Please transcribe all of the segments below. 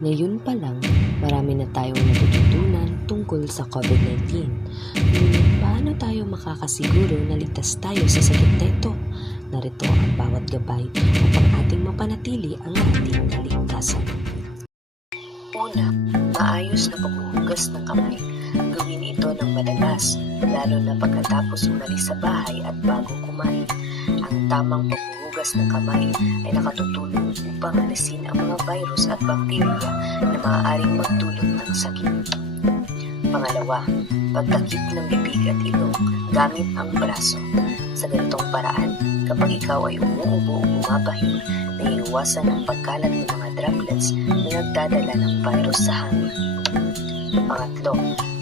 Ngayon pa lang, marami na tayong natututunan tungkol sa COVID-19. Ngunit paano tayo makakasiguro na ligtas tayo sa sakit nito? Narito ang bawat gabay upang ating mapanatili ang ating kaligtasan. Una, maayos na paghuhugas ng kamay. Gawin ito ng madalas, lalo na pagkatapos umalis sa bahay at bago kumain. Ang tamang paghuhugas ng kamay ay nakatutulong upang alisin ang mga virus at bakterya na maaaring magdulot ng sakit. Pangalawa, pagtakip ng bibig at ilong gamit ang braso. Sa ganitong paraan, kapag ikaw ay umuubo o bumabahi, naiiwasan ang pagkalat ng mga droplets na nagdadala ng virus sa hangin. Pangatlo,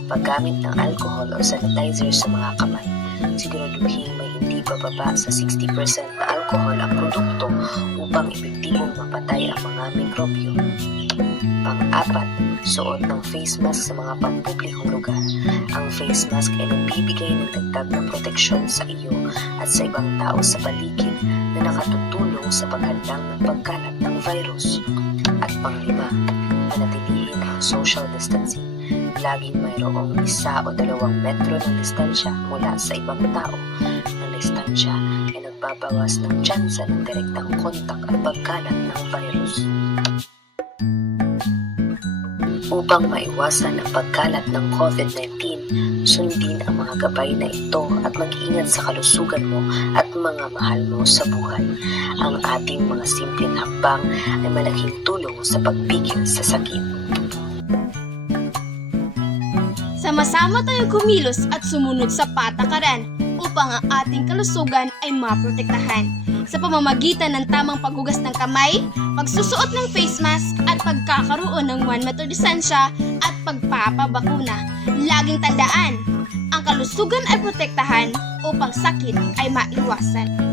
paggamit ng alcohol o sanitizer sa mga kamay. Siguraduhin may hindi bababa sa 60% na alcohol ang produkto upang epektibong mapatay ang mga mikrobyo. Pang-apat, suot ng face mask sa mga pampublikong lugar. Ang face mask ay nagbibigay ng dagdag na proteksyon sa iyo at sa ibang tao sa paligid na nakatutulong sa paghandang ng pagkalat ng virus. At pang-lima, panatilihin ang social distancing. Laging mayroong 1 o 2 metro ng distansya mula sa ibang tao. Ang distansya ay nagbabawas ng tsansa ng direktang kontak at pagkalat ng virus. Upang maiwasan ang pagkalat ng COVID-19, sundin ang mga gabay na ito at mag-ingat sa kalusugan mo at mga mahal mo sa buhay. Ang ating mga simpleng hakbang ay malaking tulong sa pagpigil sa sakit. Sama-sama tayo kumilos at sumunod sa patakaran upang ang ating kalusugan ay maprotektahan sa pamamagitan ng tamang paghugas ng kamay, pagsusuot ng face mask at pagkakaroon ng 1 meter distansya at pagpapabakuna. Laging tandaan, ang kalusugan ay protektahan upang sakit ay maiwasan.